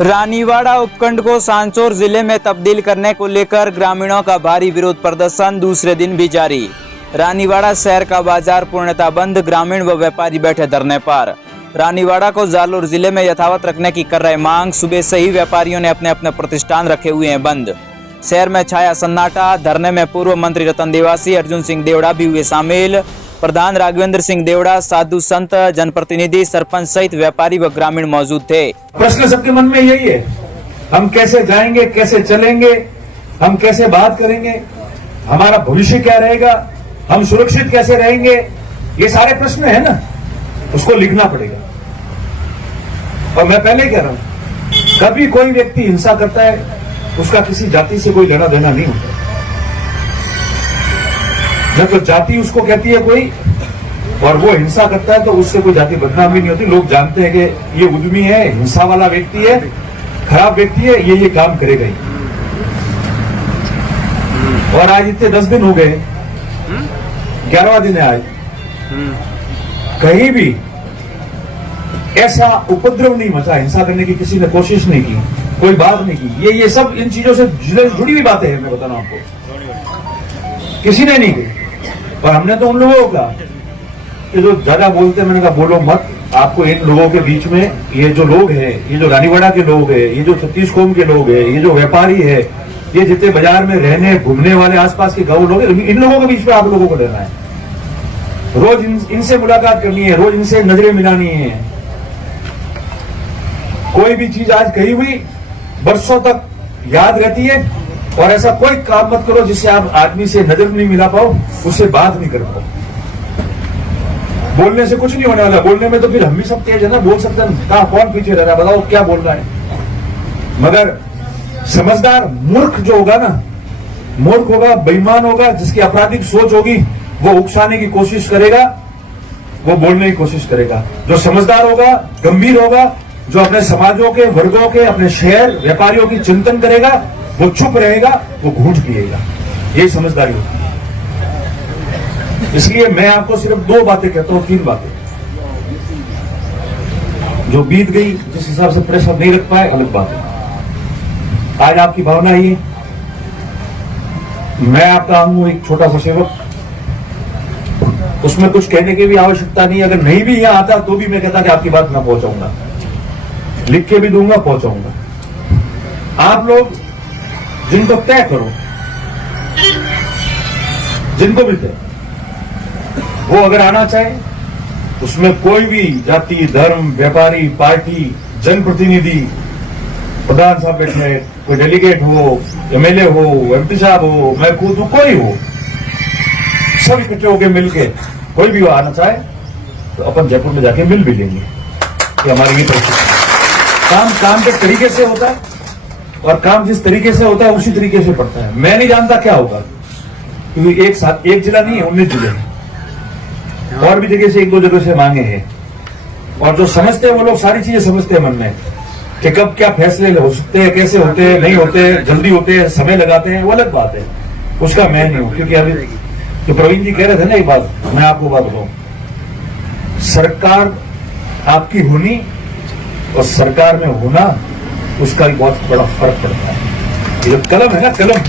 रानीवाड़ा उपखंड को सांचौर जिले में तब्दील करने को लेकर ग्रामीणों का भारी विरोध प्रदर्शन दूसरे दिन भी जारी। रानीवाड़ा शहर का बाजार पूर्णतः बंद, ग्रामीण व व्यापारी बैठे धरने पर। रानीवाड़ा को जालोर जिले में यथावत रखने की कर रहे मांग। सुबह से ही व्यापारियों ने अपने अपने प्रतिष्ठान रखे हुए हैं बंद। शहर में छाया सन्नाटा। धरने में पूर्व मंत्री रतन देवासी, अर्जुन सिंह देवड़ा भी हुए शामिल। प्रधान राघवेंद्र सिंह देवड़ा, साधु संत, जनप्रतिनिधि, सरपंच सहित व्यापारी व ग्रामीण मौजूद थे। प्रश्न सबके मन में यही है, हम कैसे जाएंगे, कैसे चलेंगे, हम कैसे बात करेंगे, हमारा भविष्य क्या रहेगा, हम सुरक्षित कैसे रहेंगे, ये सारे प्रश्न है ना, उसको लिखना पड़ेगा। और मैं पहले कह रहा हूं, कभी कोई व्यक्ति हिंसा करता है उसका किसी जाति से कोई लेना देना नहीं होता। न तो जाति उसको कहती है कोई, और वो हिंसा करता है तो उससे कोई जाति बदनाम भी नहीं होती। लोग जानते हैं कि ये उद्यमी है, हिंसा वाला व्यक्ति है, खराब व्यक्ति है, ये काम करेगा ही। और आज इतने 10 दिन हो गए, 11वां दिन है आज, कहीं भी ऐसा उपद्रव नहीं मचा, हिंसा करने की किसी ने कोशिश नहीं की, कोई बात नहीं की। ये सब इन चीजों से जुड़ी हुई बातें हैं, मैं बता रहा हूं आपको, किसी ने नहीं की। और हमने तो उन लोगों का कि जो ज्यादा बोलते, मैंने कहा बोलो मत, आपको इन लोगों के बीच में ये जो लोग हैं, ये जो रानीवाड़ा के लोग हैं, ये जो छत्तीस कोम के लोग हैं, ये जो व्यापारी है, ये जितने बाजार में रहने घूमने वाले आसपास के गांव लोग, इन लोगों के बीच में आप लोगों को रहना है। रोज इनसे मुलाकात करनी है, रोज इनसे नजरें मिलानी है। कोई भी चीज आज कही हुई बरसों तक याद रहती है। और ऐसा कोई काम मत करो जिससे आप आदमी से नजर नहीं मिला पाओ, उससे बात नहीं कर पाओ। बोलने से कुछ नहीं होने वाला, बोलने में तो फिर हम भी सब तेज है ना, बोल सकते हैं। कहा कौन पीछे रह रहा है, बताओ क्या बोल रहा है। मगर समझदार मूर्ख जो होगा ना, मूर्ख होगा, बेईमान होगा, जिसकी आपराधिक सोच होगी, वो उकसाने की कोशिश करेगा, वो बोलने की कोशिश करेगा। जो समझदार होगा, गंभीर होगा, जो अपने समाजों के, वर्गों के, अपने शहर व्यापारियों की चिंतन करेगा, वो चुप रहेगा, वो घूंट पिएगा। यही समझदारी होती है। इसलिए मैं आपको सिर्फ 2 बातें कहता हूं, 3 बातें। जो बीत गई, जिस हिसाब से प्रेस नहीं रख पाए, अलग बात है। आज आपकी भावना ही, मैं आपका हूं एक छोटा सा सेवक, उसमें कुछ कहने की भी आवश्यकता नहीं। अगर नहीं भी यहां आता तो भी मैं कहता कि आपकी बात मैं पहुंचाऊंगा, लिख के भी दूंगा, पहुंचाऊंगा। आप लोग जिनको तय करो, जिनको भी तय, वो अगर आना चाहे, उसमें कोई भी जाति, धर्म, व्यापारी, पार्टी, जनप्रतिनिधि, प्रधान साहब बैठे, कोई डेलीगेट हो, एमएलए हो, एमपी साहब हो, मैं खुद हूं, कोई हो, सब इकट्ठे होकर मिलके कोई भी आना चाहे तो अपन जयपुर में जाके मिल भी लेंगे। कि हमारी ये परिस्थिति, काम के तरीके से होता है, और काम जिस तरीके से होता है उसी तरीके से पड़ता है। मैं नहीं जानता क्या होगा, क्योंकि एक जिला नहीं है, 19 जिले हैं, और भी जगह से 1-2 जगह से मांगे हैं। और जो समझते हैं वो लोग सारी चीजें समझते हैं मन में, कि कब क्या फैसले हो सकते हैं, कैसे होते हैं, नहीं होते, जल्दी होते हैं, समय लगाते हैं, वो अलग बात है, उसका मैं नहीं हूं। क्योंकि अभी तो प्रवीण जी कह रहे थे ना एक बात, मैं आपको बात बताऊं, सरकार आपकी होनी और सरकार में होना, उसका भी बहुत बड़ा फर्क पड़ता है। ये जो कलम है ना, कलम,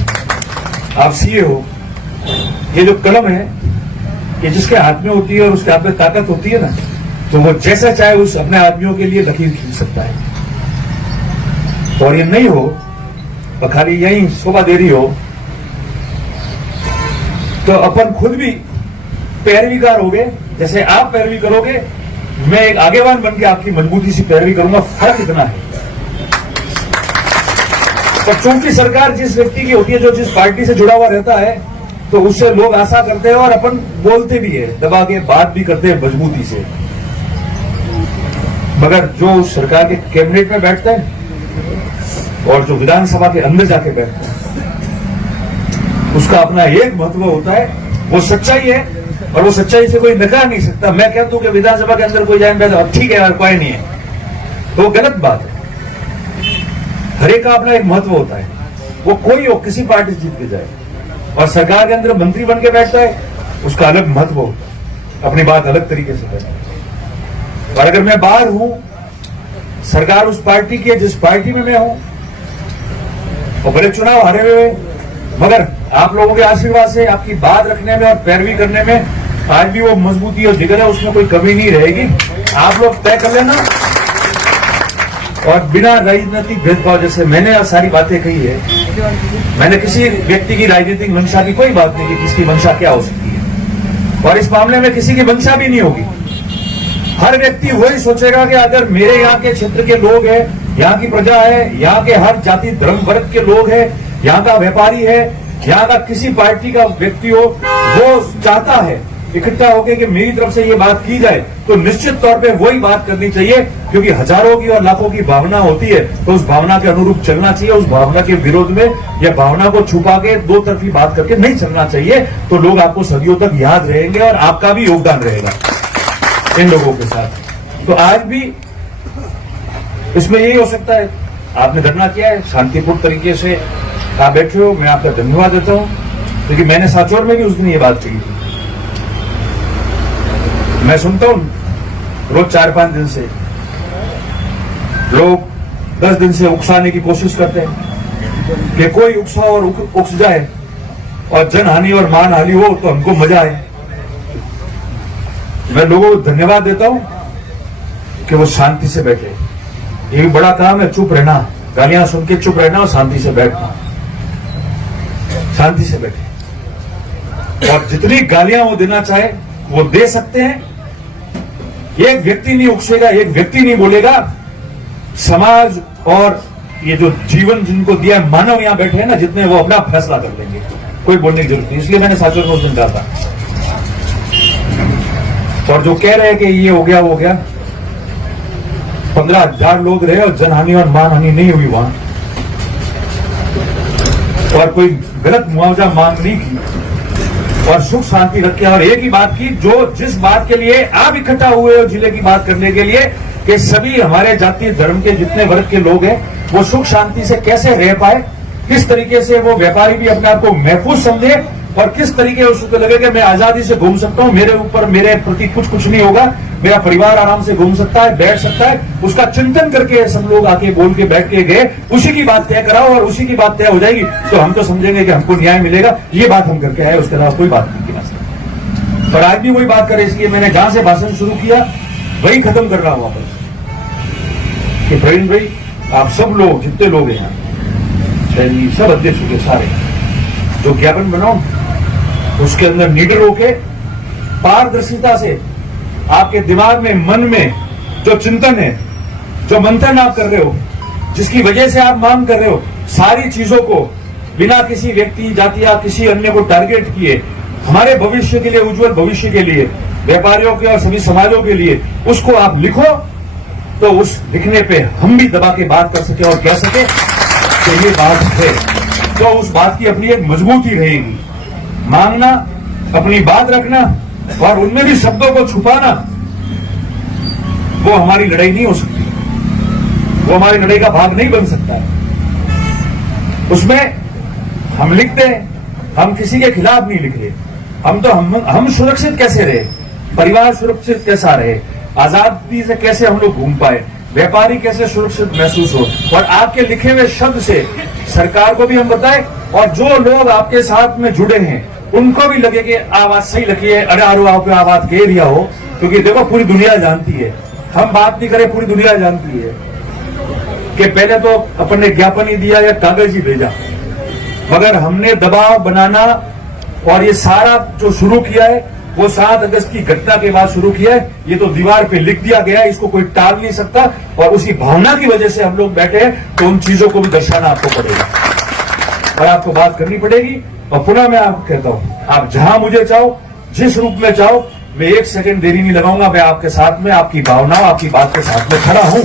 आप सीए हो, ये जो कलम है, ये जिसके हाथ में होती है और उसके हाथ में ताकत होती है ना, तो वो जैसा चाहे उस अपने आदमियों के लिए लकीर खींच सकता है। और ये नहीं हो, तो खाली यही शोभा दे रही हो, तो अपन खुद भी पैरवीकार हो गए। जैसे आप पैरवी करोगे, मैं एक आगेवान बन के आपकी मजबूती से पैरवी करूंगा। फर्क इतना है। पर चूंकि सरकार जिस व्यक्ति की होती है, जो जिस पार्टी से जुड़ा हुआ रहता है, तो उससे लोग आशा करते हैं, और अपन बोलते भी है, दबा के बात भी करते हैं मजबूती से। मगर जो सरकार के कैबिनेट में बैठता है और जो विधानसभा के अंदर जाके बैठता है, उसका अपना एक महत्व होता है, वो सच्चाई है, और वो सच्चाई से कोई नकार नहीं सकता। मैं कहता हूं कि विधानसभा के अंदर कोई जाए, अब ठीक है यार, कोई नहीं है, तो गलत बात है। हर एक का अपना एक महत्व होता है, वो कोई हो, किसी पार्टी से जीत के जाए, और सरकार के अंदर मंत्री बन के बैठता है, उसका अलग महत्व होता है, अपनी बात अलग तरीके से करता है। और अगर मैं बाहर हूं सरकार उस पार्टी की है जिस पार्टी में मैं हूं, और बड़े चुनाव हारे हुए, मगर आप लोगों के आशीर्वाद से, आपकी बात रखने में और पैरवी करने में आज भी वो मजबूती और जिगर है, उसमें कोई कमी नहीं रहेगी। आप लोग तय कर लेना, और बिना राजनीतिक भेदभाव, जैसे मैंने सारी बातें कही है, मैंने किसी व्यक्ति की राजनीतिक मंशा की कोई बात नहीं की, किसकी मंशा क्या हो सकती है, और इस मामले में किसी की मंशा भी नहीं होगी। हर व्यक्ति वही सोचेगा कि अगर मेरे यहाँ के क्षेत्र के लोग हैं, यहाँ की प्रजा है, यहाँ के हर जाति धर्म वर्ग के लोग हैं, यहाँ का व्यापारी है, यहाँ का किसी पार्टी का व्यक्ति हो, वो चाहता है इकट्ठा होकर कि मेरी तरफ से ये बात की जाए, तो निश्चित तौर पे वही बात करनी चाहिए, क्योंकि हजारों की और लाखों की भावना होती है, तो उस भावना के अनुरूप चलना चाहिए। उस भावना के विरोध में या भावना को छुपा के दो तरफी बात करके नहीं चलना चाहिए, तो लोग आपको सदियों तक याद रहेंगे और आपका भी योगदान रहेगा इन लोगों के साथ। तो आज भी इसमें यही हो सकता है, आपने धरना किया है, शांतिपूर्ण तरीके से आप बैठे हो, मैं आपका धन्यवाद देता हूं, क्योंकि मैंने सांचौर में भी उस दिन ये बात कही थी। मैं सुनता हूं रोज 4-5 दिन से लोग 10 दिन से उकसाने की कोशिश करते हैं कि कोई उकसा और उकस जाए और जनहानि और मानहानि हो तो हमको मजा आए। मैं लोगों को धन्यवाद देता हूं कि वो शांति से बैठे। ये भी बड़ा काम है, चुप रहना, गालियां सुन के चुप रहना और शांति से बैठना, शांति से बैठे, और जितनी गालियां वो देना चाहे वो दे सकते हैं। एक व्यक्ति नहीं उकसेगा, एक व्यक्ति नहीं बोलेगा, समाज और ये जो जीवन जिनको दिया है, मानव यहां बैठे हैं ना जितने, वो अपना फैसला कर लेंगे, कोई बोलने की जरूरत नहीं। इसलिए मैंने सांचौर में उस दिन कहा था। और जो कह रहे हैं कि ये हो गया वो हो गया, 15,000 लोग रहे और जनहानि और मानहानि नहीं हुई वहां, और कोई गलत मुआवजा मांग नहीं की, और सुख शांति रखे, और एक ही बात की, जो जिस बात के लिए आप इकट्ठा हुए हो जिले की बात करने के लिए, कि सभी हमारे जातीय धर्म के जितने वर्ग के लोग हैं वो सुख शांति से कैसे रह पाए, किस तरीके से वो व्यापारी भी अपने आप को महफूज समझे, और किस तरीके उसको लगे कि मैं आजादी से घूम सकता हूं, मेरे ऊपर मेरे प्रति कुछ नहीं होगा, मेरा परिवार आराम से घूम सकता है, बैठ सकता है, उसका चिंतन करके सब लोग आके बोल के बैठ के गए। उसी की बात तय कराओ और उसी की बात तय हो जाएगी, तो हम तो समझेंगे कि हमको न्याय मिलेगा। ये बात हम करके आए, उसके अलावा कोई बात नहीं की ना सकते। और आज भी वही बात करें, इसलिए मैंने जहां से भाषण शुरू किया वही खत्म कर रहा हूं वापस, कि प्रवीण भाई, आप सब लोग जितने लोग हैं यहाँ, सब अध्यक्ष के सारे, जो ज्ञापन बनाओ उसके अंदर निडर होके पारदर्शिता से आपके दिमाग में, मन में जो चिंतन है, जो मंथन आप कर रहे हो, जिसकी वजह से आप मांग कर रहे हो, सारी चीजों को बिना किसी व्यक्ति, जाति या किसी अन्य को टारगेट किए, हमारे भविष्य के लिए, उज्जवल भविष्य के लिए, व्यापारियों के और सभी समाजों के लिए, उसको आप लिखो, तो उस लिखने पे हम भी दबा के बात कर सके और कह सके कि ये बात है, तो उस बात की अपनी एक मजबूती रहेगी। मांगना, अपनी बात रखना और उनमें भी शब्दों को छुपाना, वो हमारी लड़ाई नहीं हो सकती, वो हमारी लड़ाई का भाग नहीं बन सकता है। उसमें हम लिखते हैं, हम किसी के खिलाफ नहीं लिख रहे, हम सुरक्षित कैसे रहे, परिवार सुरक्षित कैसा रहे, आजादी से कैसे हम लोग घूम पाए, व्यापारी कैसे सुरक्षित महसूस हो, और आपके लिखे हुए शब्द से सरकार को भी हम बताएं, और जो लोग आपके साथ में जुड़े हैं उनको भी लगे कि आवाज सही लगी है, अरे आरो आप आवाज कह दिया हो, क्योंकि देखो पूरी दुनिया जानती है, हम बात नहीं करें, पूरी दुनिया जानती है कि पहले तो अपन ने ज्ञापन ही दिया या कागज ही भेजा, मगर हमने दबाव बनाना और ये सारा जो शुरू किया है वो 7 अगस्त की घटना के बाद शुरू किया है। ये तो दीवार पे लिख दिया गया है, इसको कोई टाल नहीं सकता, और उसी भावना की वजह से हम लोग बैठे हैं, तो उन चीजों को भी दर्शाना आपको पड़ेगा और आपको बात करनी पड़ेगी। और पुनः मैं आपको कहता हूं, आप जहां मुझे चाहो, जिस रूप में चाहो, मैं 1 सेकंड देरी नहीं लगाऊंगा, मैं आपके साथ में, आपकी भावना, आपकी बात के साथ में खड़ा हूं।